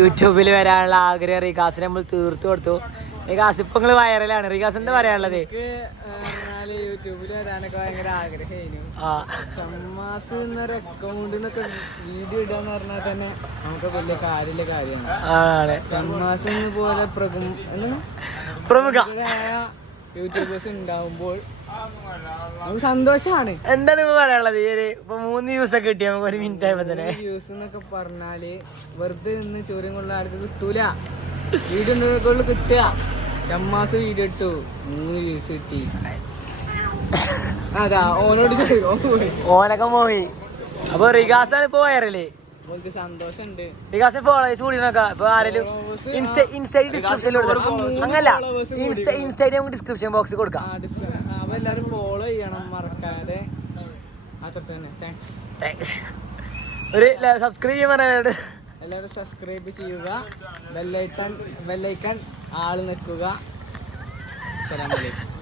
യൂട്യൂബിൽ വരാനുള്ള ആഗ്രഹം റികാസിന് നമ്മൾ തീർത്തു കൊടുത്തു. റികാസ് ഇപ്പൊ നിങ്ങൾ വൈറലാണ്. റികാസ് എന്താ പറയാനുള്ളത്? യൂട്യൂബിൽ വരാനൊക്കെ ഭയങ്കര ആഗ്രഹമായിരുന്നു അക്കൗണ്ടിനൊക്കെ വീഡിയോ ഇടാന്ന് പറഞ്ഞാൽ തന്നെ നമുക്ക് വലിയ കാര്യമാണ്. ഷമ്മാസ് പോലെ പ്രമുഖ. യൂട്യൂബേഴ്സ് ഉണ്ടാവുമ്പോൾ സന്തോഷമാണ് എന്താണ് ഇപ്പൊ പറയാനുള്ളത്? ഈ ഒരു ഇപ്പൊ മൂന്ന് വ്യൂസ് ഒക്കെ കിട്ടി നമുക്ക് ഒരു മിനിറ്റ് ആയപ്പോ തന്നെ. വ്യൂസ് എന്നൊക്കെ പറഞ്ഞാൽ വെറുതെ നിന്ന് ചോരം കൊള്ള ആർക്ക് കിട്ടൂല. കൊണ്ട് കിട്ടുക. ചമ്മാസ് വീഡിയോ ഇട്ടു. മൂന്ന് വ്യൂസ് കിട്ടി. അതാ ഓനോട് ചോദിക്കും. ഓനൊക്കെ പോയി. അപ്പൊ റികാസാണ് ഇപ്പൊ വൈറൽ റികാസിന് ഫോളോവേഴ്സ് ഇപ്പൊ ആരെങ്കിലും ഇൻസ്റ്റ ഇൻസ്റ്റയിൽ ഡിസ്ക്രിപ്ഷനിൽ കൊടുക്കാം. അങ്ങനല്ല. ഇൻസ്റ്റ ഇൻസ്റ്റയിൽ നമുക്ക് ഡിസ്ക്രിപ്ഷൻ ബോക്സിൽ കൊടുക്കാം. ഫോളോ ചെയ്യണം മറക്കാതെ. ഒരു സബ്സ്ക്രൈബ് ചെയ്യാൻ എല്ലാവരും സബ്സ്ക്രൈബ് ചെയ്യുക. ബെല്ലൈക്കൺ ബെല്ലൈക്കൺ ആൾ നിൽക്കുക. സലാമലൈക്കും